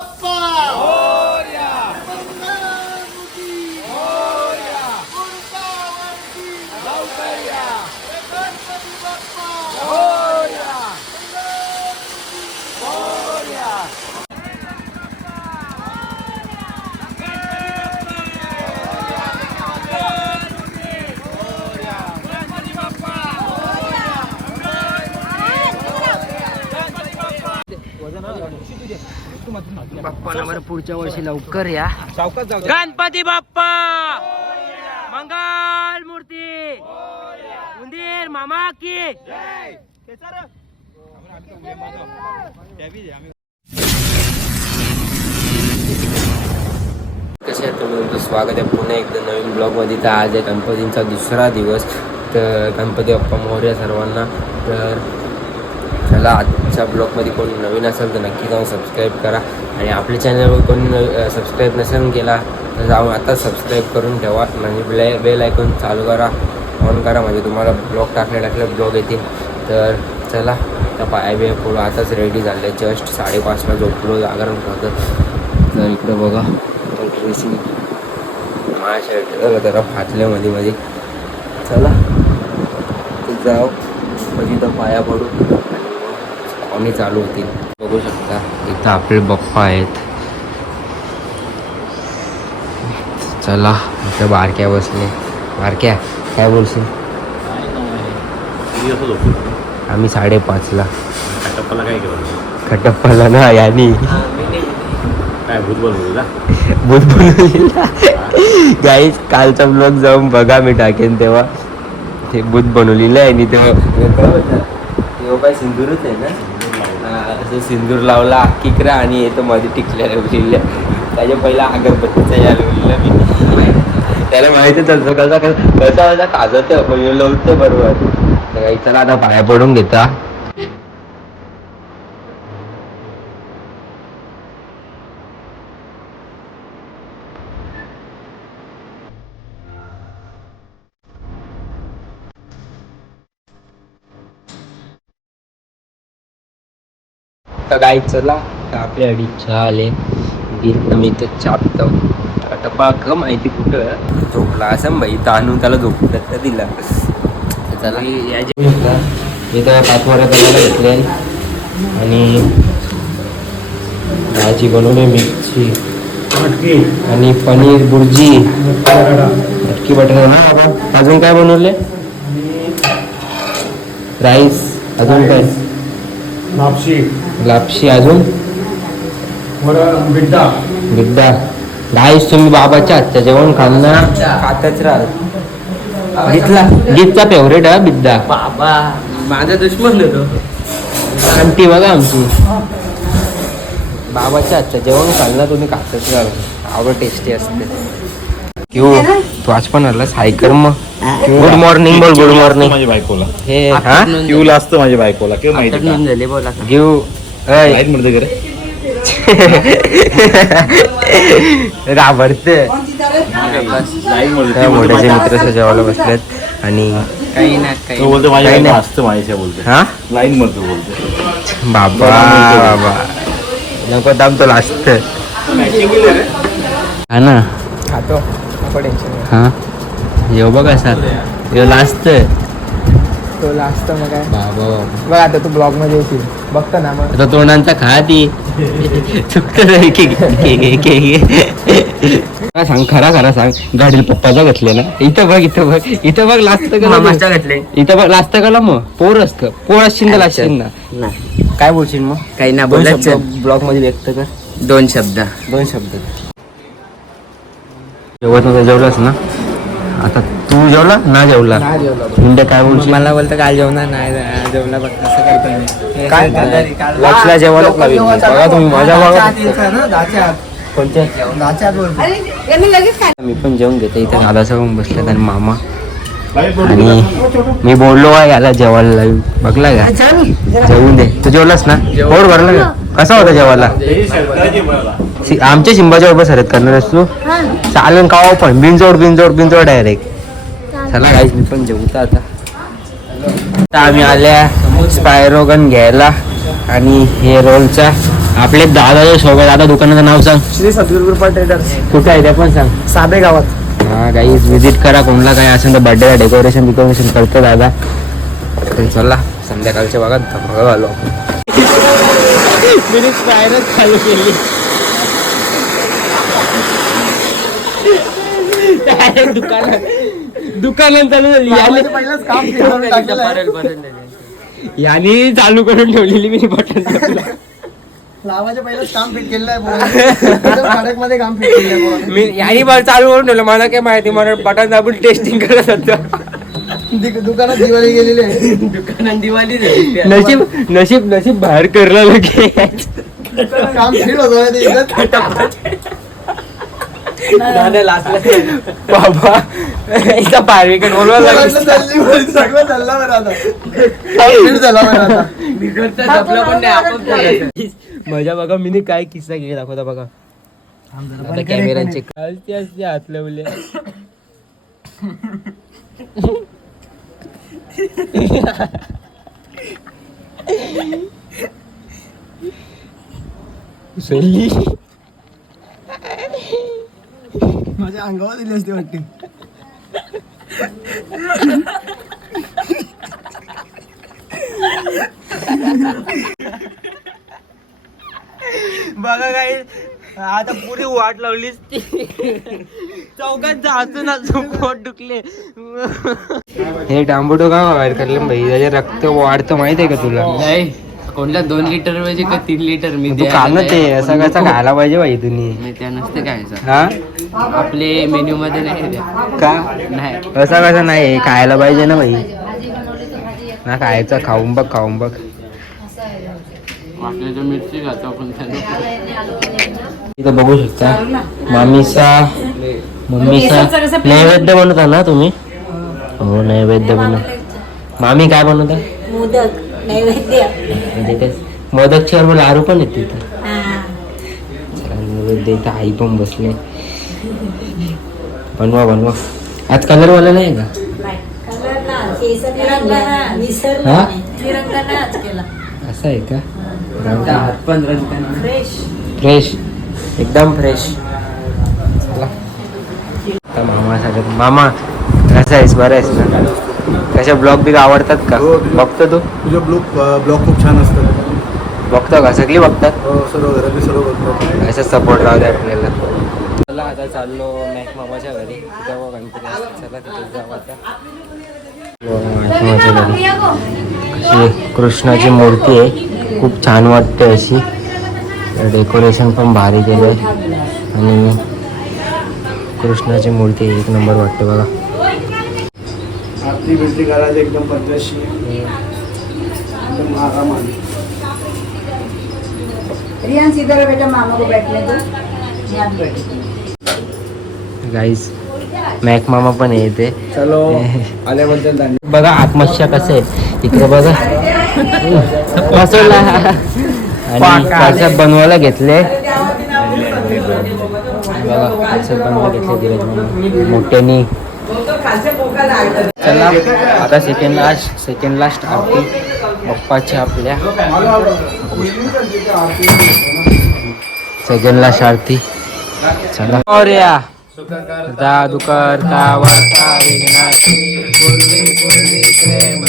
fuck? बाप्पाला बरं पुढच्या वर्षी लवकर या. गणपती बाप्पा! मंगल मूर्ती! उंदीर मामा की! कसे आहेत तुम्ही तुमचं स्वागत आहे पुन्हा एकदा नवीन ब्लॉगमध्ये. तर आज आहे गणपतींचा दुसरा दिवस. तर गणपती बाप्पा मोर्या सर्वांना. तर चला आजच्या ब्लॉगमध्ये कोणी नवीन असेल तर नक्की जाऊन सबस्क्राईब करा. आणि आपल्या चॅनलवर कोणी सबस्क्राईब नसेल केला तर जाऊन आता सबस्क्राईब करून ठेवा. म्हणजे बेल बेल ऐकून चालू करा ऑन करा. म्हणजे तुम्हाला ब्लॉग टाकले टाकले ब्लॉग येतील. तर चला त्या पाय बिया पुढं आताच रेडी झाले. जस्ट साडेपाचला झोपलो. जागरण होतं तर इकडं बघा. ड्रेसिंग माझ्या शर्ट जरा फाटल्या मध्ये मध्ये चला जाऊ. म्हणजे तर पाया पडू. आणि चालू होतील बघू शकता इथं आपले बप्पा आहेत चला इथं बारक्या बसले बारक्या काय बोलशील आम्ही साडेपाचला टप्पाला काय खटप्पाला ना यानी काय भूत बोलवलं भूत बनवलेला गाईच कालचा ब्लॉग जाऊन बघा मी टाकेन तेव्हा ते भूत बनवलेलं आहे आणि तेव्हा तेव्हा काय सिंदूरच आहे ना हा, असं सिंदूर लावला अक्किकरा आणि येतो मध्ये टिकलेल्या लिहिल्या त्याच्या पहिला अगरबत्तीचा या लिहिलेला मी त्याला माहितीच असं कसा कसा कसा काजत पण लवतं बरोबर काही चला आता पाया पडून घेता तर काय चला आपल्या अडीच आले गीत मी तर चापतो. टपा क माहिती कुठं? झोपला असं बाई ताणून त्याला झोपलं तर दिला. तर चला. याची मी तर पाचवड्या करायला घेतले. आणि भाजी बनवली मिरची. आणि पनीर बुर्जी. मटकी बटाटा. हा बाबा अजून काय बनवले? राईस. अजून काय? लापशी. लापशी अजून? बिड्डा. बिड्डा. गाईस तुम्ही बाबाच्या हातच्या जेवण खाल्ला खातच राहत. गीतला गीतचा फेवरेट हा बिड्डा. बाबा माझा दुश्मन होतो आमटी बघा आमची. बाबाच्या हातच्या जेवण खाल्ला तुम्ही खातच राहत. आवड टेस्टी असते. किंवा तू आज पण आलास? हाय कर मग. गुड मॉर्निंग बोल गुड मॉर्निंग माझ्या बायकोला. हे हा? क्यूला असतं माझ्या बायकोला किंवा माहिती का? झाले बोला म्हणते का रे. घाबरते. लाइट म्हणते त्या मोठ्याचे मित्र जेवायला बसलेत आणि काही ना तो बोलतो माझ्या काही बायको नाही. असतं माझ्याशी बोलते. हा? लाईन म्हणतो बोलते. बाबा बाबा. नको दाम तो लास्ट हा ना? खातो नको टेन्शन हा? येऊ बघ असा यो लास्ट तो लास्ट मग काय? बाबा बघ आता तू ब्लॉगमध्ये येशील. बघतो ना मग. आता तोंडांचा खा ती. चुकत सांग खरा खरा सांग. गाडीला पप्पाचा घेतले ना. इथं बघ इथं बघ. इथं बघ लास्ट मामाच्या घातले. इथं बघ लास्ट का मग. पोर असतं. पोर असशील तर लागशील ना. नाही. काय बोलशील मग? काही ना दोन बोलायचं शब्द ब्लॉगमध्ये व्यक्त कर. दोन शब्द. दोन शब्द. जेवत नव्हतं जेवलास ना? आता तू जेवला? ना जेवला? नाही जेवलो काय बोलशील? मला बोलतं काल जेवणार नाही जेवला बघ कसं करतो मी. काय? लक्षला जेवायलाच लावेल मी. बघा तुम्ही माझ्या बघा. कोणत्या मी पण जेवून घेते इथे दादा पण बसलेत आणि मामा. आणि मी बोललो आहे याला जेवायला लावू बघला का? जेवून दे. तू जेवलास ना? पोट भरलं का? कसा होता जेवायला? सि- आमच्या शिंबाच्या बरोबर सरत करणार आहेस तू? चालेल का हो पण? बिनजोड बिनजोड बिनजोड डायरेक्ट चला काहीच मी पण जेवतो आता. आता आम्ही आल्या स्पायरो गन घ्यायला आणि हे रोलचा आपले दादा सोबत दादा दुकानाचं नाव सांग. श्री सद्गुरू कृपा ट्रेडर्स कुठं आहे ते पण सांग. साबे गावात. हा काही विजिट करा. कोणला काय असेल तर बर्थडेला डेकोरेशन बिकोरेशन करतो दादा. तर चला संध्याकाळच्या भागात धमाका घालू मी दुकानात दुकानात. चालू झाली याने पहिलंच काम टाकलेलं आहे. याने चालू करून ठेवलेली मी बटन लावायचं पहिलंच काम फिट केलेलं आहे खडकमध्ये काम फिट केलेलं आहे पोराने. मी याने बरं चालू करून ठेवलं. मला काय माहिती मला बटन दाबून टेस्टिंग करत होतं. दि- दुकानात दिवाळी गेलेली आहे. नशीब नशीब नशीब बाहेर करला लगे काम फिट होतं ते इथं. बाबा एकदा बाहेर विकेट बोलवा मजा बघा मी काय किस्सा घे दाखवता बघा. कॅमेऱ्यांचे खालते असते हात लावले माझ्या अंगावर दिली असते वाटते. बघा काय आता पुरी वाट लावलीच ती चौकात जायचं ना पोट दुखले हे डांबोटो का बाहेर करले भाई त्याचे रक्त वाढतं माहीत आहे का तुला? नाही. कोणत्या दोन लिटर पाहिजे का तीन लिटर मी तू का ना ते असं कसं खायला पाहिजे भाई तुम्ही. त्या नसते काय हा? आपले मेन्यू मध्ये नाही द्या. का? नाही. असं कसं नाही खायला पाहिजे ना भाई ना खायचं खाऊन बघ खाऊन बघ. वाटलं तर मिरची खातो आपण त्यांना इथं बघू शकता. मामीचा मम्मीचा नैवेद्य बनवता ना तुम्ही? हो नैवेद्य बनव. मामी काय बनवता? मोदक. नैवेद्य. म्हणजे ते मोदकच्या बरोबर लाडू पण येते तिथं. हा. चला, नैवेद्य इथं आई पण बसले. बनवा बनवा. आज कलर वाला नाही का? असं आहे का? हात पण फ्रेश फ्रेश एकदम फ्रेश चला. आता मामासाठी मामा कसा आहेस? बरं आहेस ना? कशा ब्लॉग बिग आवडतात का? हो. बघतो तू? तुझे ब्लॉग ब्लॉग खूप छान असतात. बघतो का? सगळी बघतात? हो, सर्व घरातले सर्व बघतात. असं सपोर्ट राहू दे आपल्याला. चला आता चाललो मॅक मामाच्या घरी. तिथं बघ गणपती असतात. चला तिथे जाऊ आता. मॅक मामाच्या घरी. अशी कृष्णाची मूर्ती आहे. खूप छान वाटते अशी. डेकोरेशन पण भारी केलं आहे आणि कृष्णाची मूर्ती एक नंबर वाटते बघा. आरती बिरती करायचं एकदम पद्धतशीर एकदम आरामाने. रियान इधर बेटा मामा को बैठने दो यहाँ बैठ गाईज मॅक मामा पण आहे इथे. चलो आल्याबद्दल धन्यवाद बघा आत्महत्या कसं आहे इकडे बघा. आणि प्रसाद बनवायला घेतले. बघा बनवायला घेतले मोठ्यानी. चला आता सेकंड लास्ट सेकंड लास्ट आरती. बाप्पाची आपल्या सेकंड लास्ट आरती. चला. वार्ता विघ्नाची पूर्वी पूर्वी प्रेम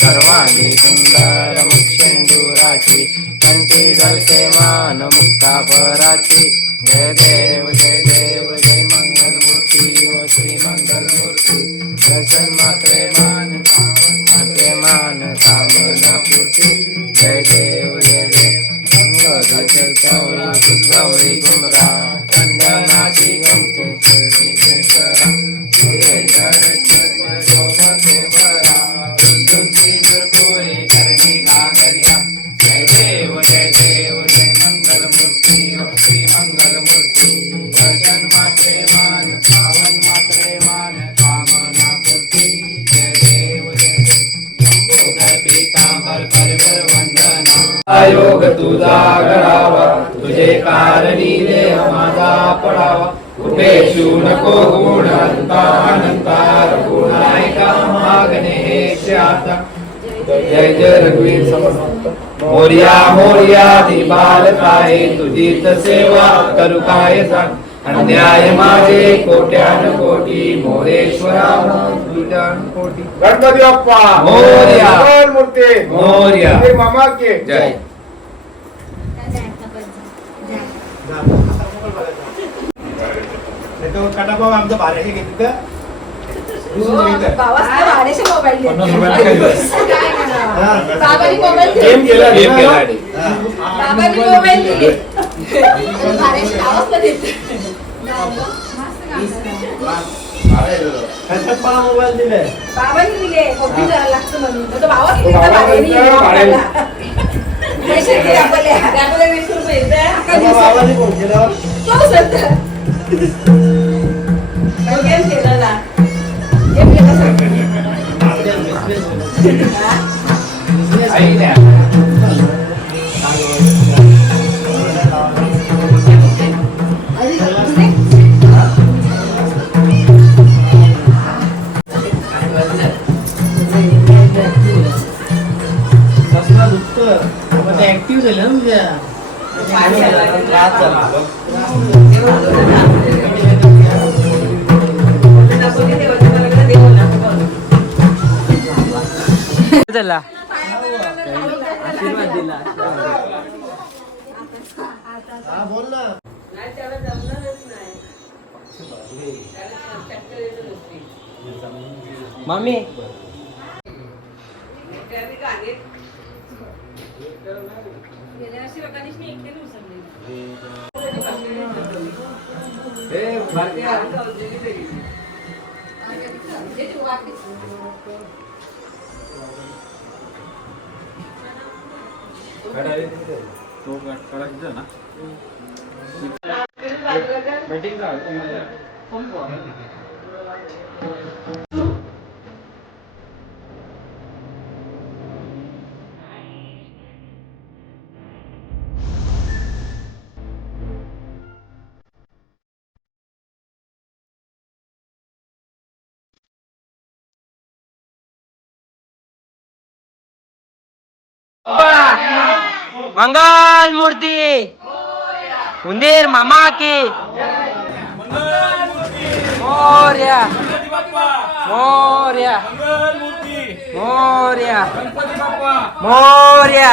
सर्वांगी सुंदर मुक्षेंदुराची कंठी गळते मान मुक्ता पराची जय देव जय देव जय मंगलमूर्ती व श्री मंगलमूर्ती. दर्शन मात्रे मान मात्रे मान कामना पूर्ती जय देव जय देव. गंगा गौरी गौरी गुमरा. चंदनाची गमते जय देव, जय देव, जय मंगल मूर्ती श्री मंगल मूर्ती दर्शन मात्रे मान पावन मात्रे मान कामना पूर्ती। जय देव जय देव। लंबोदर पीतांबर करवर वंदना। योग तुझा घडावा तुझे कारणी देह माझा पडावा कुठेशू नको गुण अंता अनंतार गुण ऐका मागणे आता जय जय रघुवीर समर्थ मोर्या मोर्या दिबाल काय तुझीच सेवा करू काय सांग? अन्याय माझे कोट्यान कोटी मोरेश्वरा तुझ्यान कोटी. गणपती बाप्पा मोरया. मूर्ती मोरया. हे मामा के जय कटाबाब आमचं भाडे हे घेतलं का? गेम केला गेम? केला रे. ह्याच्यात मला मोबाईल दिले बाबांनी दिले कॉपी करायला लागतं म्हणून बाबा तो किती बाबा भाड्याने भाड्याने. आपल्याला. पैसे दिले आपल्याला. आपल्याला वीस रुपये द्या. अख्खा मग दिवसात. बाबांनी फोन केल्यावर तो सध्या. तो गेम खेळला ना. गेम खेळला सध्या. आई द्या. कसला दुखतं ऍक्टिव्ह झालं ना तुझ्या चला. हा बोल ना मम्मी. गेल्या तो रकानीश मी एकट्याने मंगल मूर्ती। उंदीर मामा की। मोर्या। मोर्या। मोर्या। मोर्या।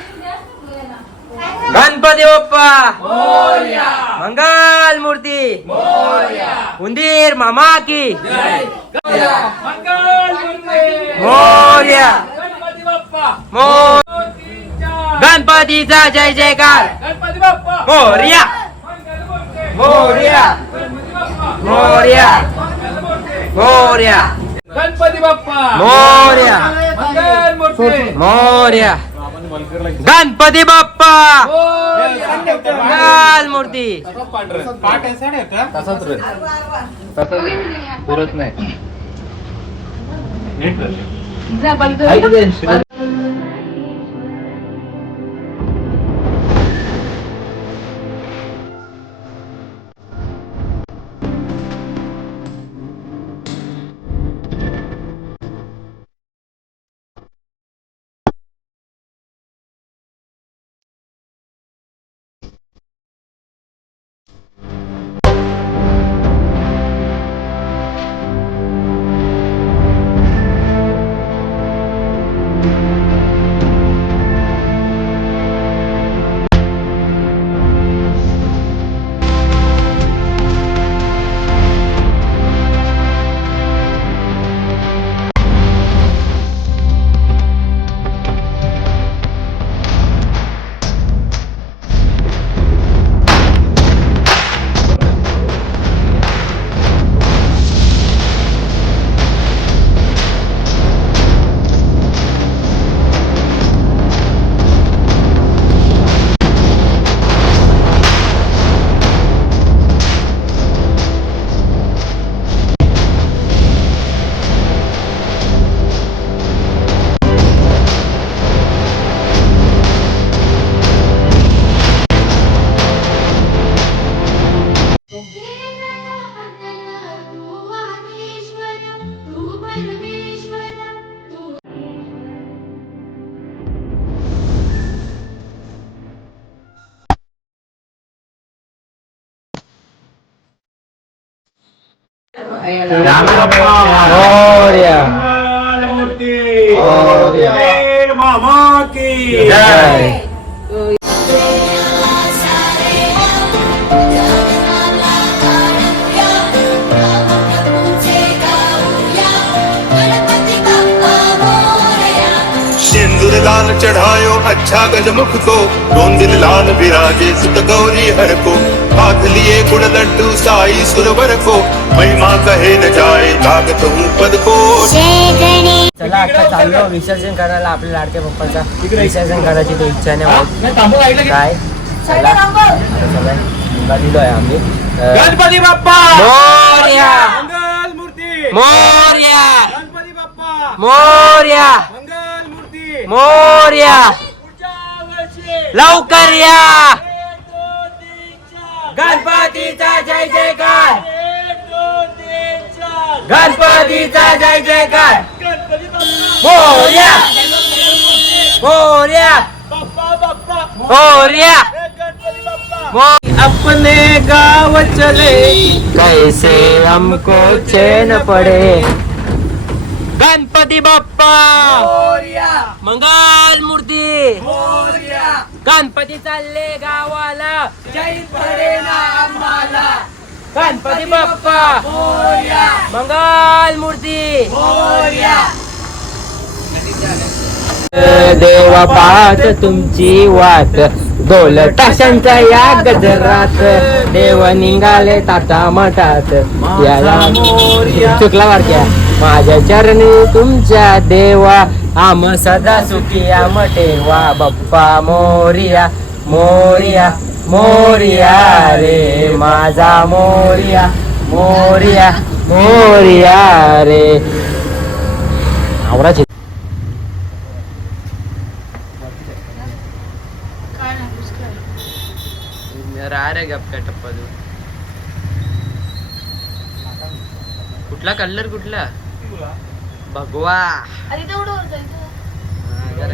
गणपती बाप्पा. मंगल मूर्ती. उंदीर मामा की. मंगल मूर्ती. मोर्या. गणपती बाप्पा. मोर गणपतीचा जय जयकार. गणपती बाप्पा. मोर्या. मोर्या. मोर्या. मोर्या. गणपती बाप्पा. मोर्या. मंगल मूर्ती. मोर्या. गणपती बाप्पा! मंगल मूर्ती. पुरत नाही. की चढ़ायो अच्छा गजमुख को रोन दिल लाल विराजे सुत गौरी हर को हाथ लिए गुड़ लड्डू साई सुरवर को महिमा कहे न जाए लागत हूँ पद को चला आता चाललो विसर्जन करायला आपल्या लाडक्या पप्पाचा. विसर्जन करायची तो इच्छा नाही. काय? चला. चला निघालेलो आहे आम्ही. गणपती बाप्पा! मोरया. मंगल मूर्ती मोरया. गणपती बाप्पा! मोरया. मोरया. लवकर या. गणपतीचा जय जयकार. गणपतीचा जय जयकार. मोरया. मोरया. मोरया. अपने गाँव चले. कैसे हमको चैन पड़े. गणपती बाप्पा! मंगल मूर्ती! गणपती चालले गावाला! गणपती बाप्पा! मंगल मूर्ती! देवा पाहत तुमची वाट ताशांच्या या गजरात. देव निघाले ताता मठात. याला चुकला वारक्या. माझ्या चरणी तुमच्या देवा आम सदा सुखिया मटेवा बाप्पा मोरिया मोरिया मोरिया रे. माझा मोरिया मोरिया मोरिया रे. आवराचे रे गप काय टप्पा तू कुठला कलर कुठला? भगवा. हा,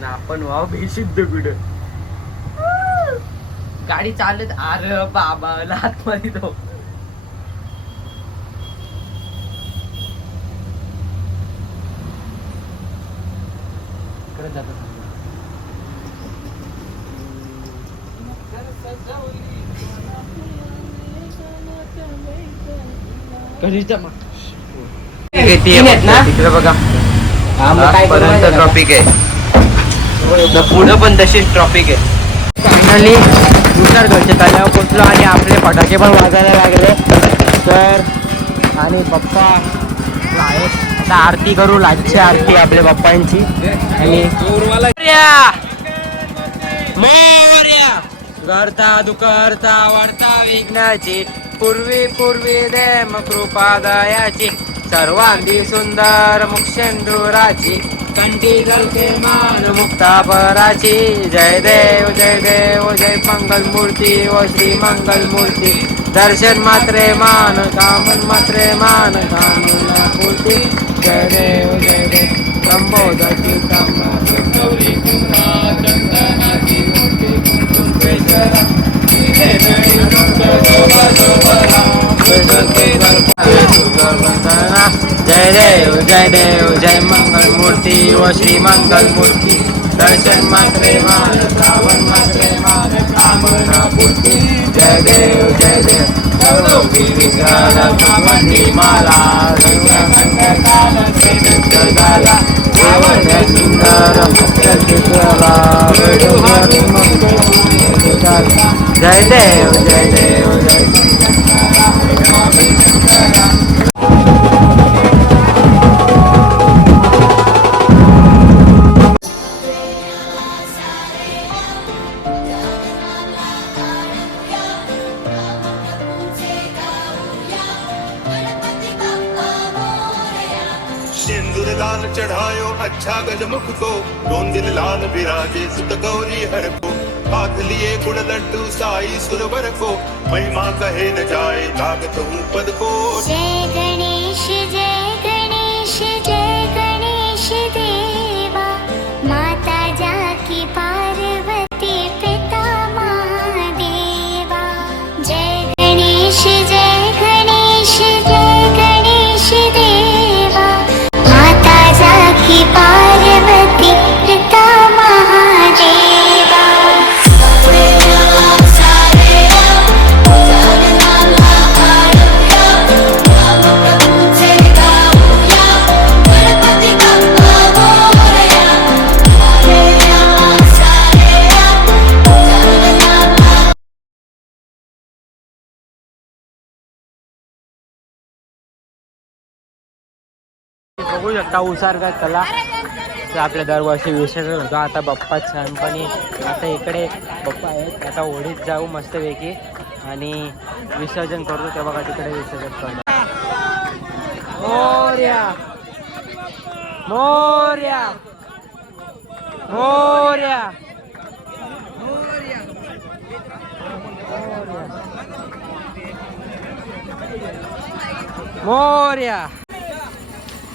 ना आपण वाव बेशुद्ध कुठं? गाडी चालत अरे बाबा लात मध्ये तो इकडे जातो तिकडे बघा. पर्यंत ट्रॉपिक आहे. पुढं पण तशीच ट्रॉपिक आहे. फायनली दुसऱ्या घरच्या तल्यावर पोचलो आणि आपले फटाके पण वाजायला लागले. तर आणि पप्पा आता आरती करू लाजची आरती आपल्या पप्पांची. आणि करता दुकरता वाढता विघ्नाची. पूर्वी पूर्वी देम कृपा दयाची. सर्वांगी सुंदर मुक्षेंदुराची कंठी जलके मान मुक्तापराची जय देव जय देव जय मंगल मूर्ती व श्री मंगल मूर्ती दर्शन मात्रे मान कामन मात्रे मान कामन मूर्ती जय देव जय देव. संबोधती गौरी जय देव जय देव जय मंगल मूर्ती व श्री मंगल मूर्ती दर्शन मात्रे मान श्रावण मात्रे मान कामना मूर्ती जय देव जय देव सर्वोपी विग्रह कामनी माला झाला सुंदर मुख्य चित्रला मंगल जय देव जय देव जय बघू उसारगा कला आपल्या दरवर्षी विसर्जन होतो. आता बाप्पा छानपणी आता इकडे बाप्पा आहेत. आता ओढीत जाऊ मस्तपैकी. आणि विसर्जन करतो. तेव्हा का तिकडे विसर्जन करतो मोर्या. मोर्या. मोर्या. मोर्या.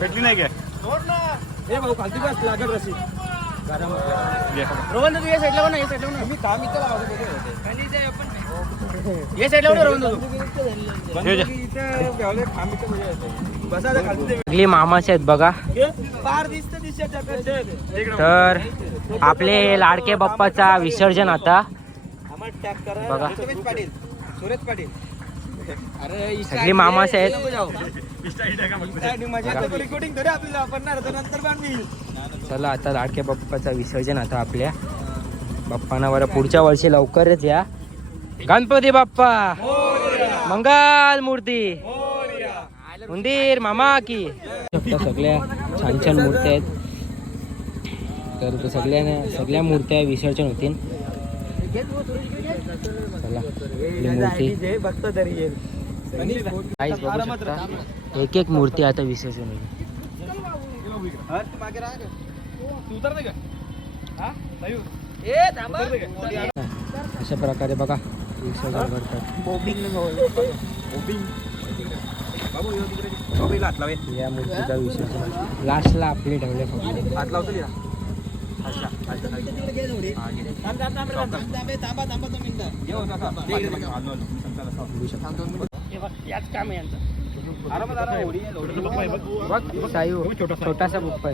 भेटली नाही काय? ए भाऊ खालती बस लागत रशी रोहन तू या साईडला पण या साईडला मी काम इथं या साईडला पण रोहन तू. बसा आता खालती ते. सगळी मामाचे आहेत बघा. पार दिसतं दिसत तर आपले लाडके बाप्पाचा विसर्जन आता. बघा. पाटील. सुरेश पाटील. सगळी मामाचे आहेत. रिकॉर्डिंग तरी आपल्याला वापरणार तर नंतर बांधील. चला आता लाडके बाप्पाचा विसर्जन आता आपल्या. बाप्पांना बरं पुढच्या वर्षी लवकरच या. गणपती बाप्पा! मंगल मूर्ती! उंदीर मामा की! सगळ्या छान छान मूर्त्या आहेत. तर ते सगळ्या सगळ्या मूर्त्या विसर्जन होतील. चला मूर्ती बघतो तरी काहीच बघू शकता एक एक मूर्ती आता विसर्जन होईल अशा प्रकारे बघा विसर्जन करतात या मूर्तीचा विसर्जन लास्टला आपले ठेवले फक्त हात लावतो याच काम आहे यांचं. छोटासा. बुप्पा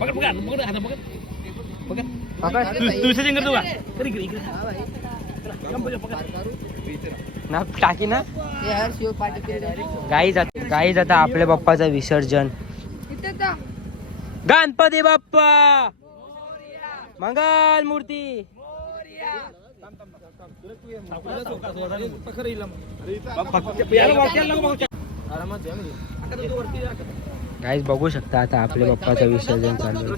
ना टाकी ना? गाई जात गाई जाता आपल्या बाप्पाचं विसर्जन. गणपती बाप्पा! मंगल मूर्ती. गाईज बघू शकता आता आपल्या बाप्पाचं विसर्जन चालू.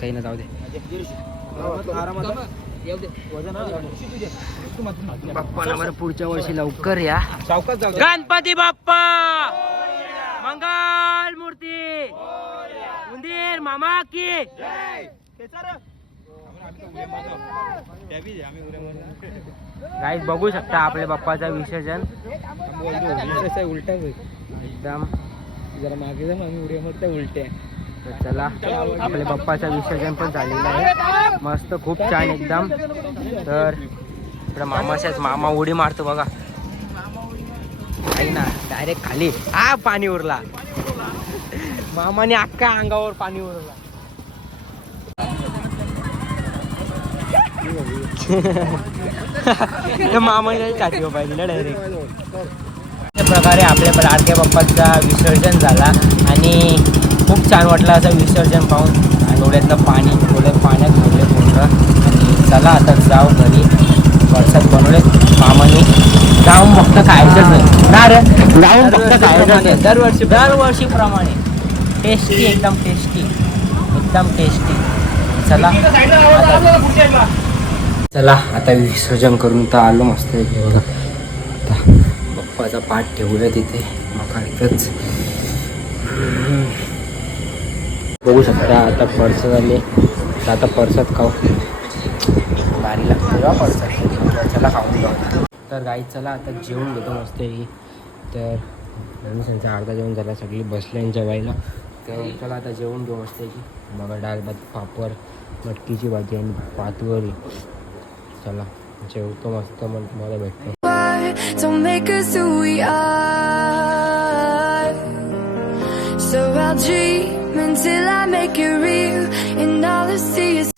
काही ना जाऊ दे. बाप्पाला बरं पुढच्या वर्षी लवकर या. गणपती बाप्पा मंगल मूर्ती. उंदीर मामा की. गाईज बघू शकता आपल्या बाप्पाचं विसर्जन. उलटा एकदम. जरा मागे जा मागे उड्या मारता उलट्या. तर चला आपल्या बाप्पाचं विसर्जन पण झालेलं आहे. मस्त खूप छान एकदम. तर इकडं मामाच्याच मामा उडी मारतो बघा. नाही ना? डायरेक्ट खाली. आ पाणी उरला. मामाने अख्खा अंगावर पाणी उरला. मामाने टाकी पाहिजे ना डायरेक्ट प्रकारे आपल्या लाडक्या बाप्पाचा विसर्जन झाला आणि खूप छान वाटलं असं विसर्जन पाहून. डोळ्यातलं पाणी डोळ्यात पाण्यात भरले पूर्ण आणि चला आता जाऊ घरी. वर्षात बनवले मामाने जाऊन फक्त खायचंच नाही ना रे? जाऊन फक्त दरवर्षी दरवर्षीप्रमाणे. टेस्टी एकदम टेस्टी एकदम टेस्टी चला. आता चला आता विसर्जन करून तर आलो मस्त बघा. आता बाप्पाचा पाठ ठेवूया तिथे. इथंच बघू शकता आता पर्स झाले तर आता पर्सात खाऊ. भारी लागतो पर्सात चला खाऊन जाऊ. तर गाई चला आता जेवण घेतो मस्त तर त्यांचा अर्धा जेवण झाला सगळी बसले जेवायला. तर चला आता जेवण घेऊ मस्त मग डाळ भात पापड मटकीची भाजी आणि पातवरी चला जेवतो मस्त मग मला भेटतो. So I'll dream until I make it real. And all I see is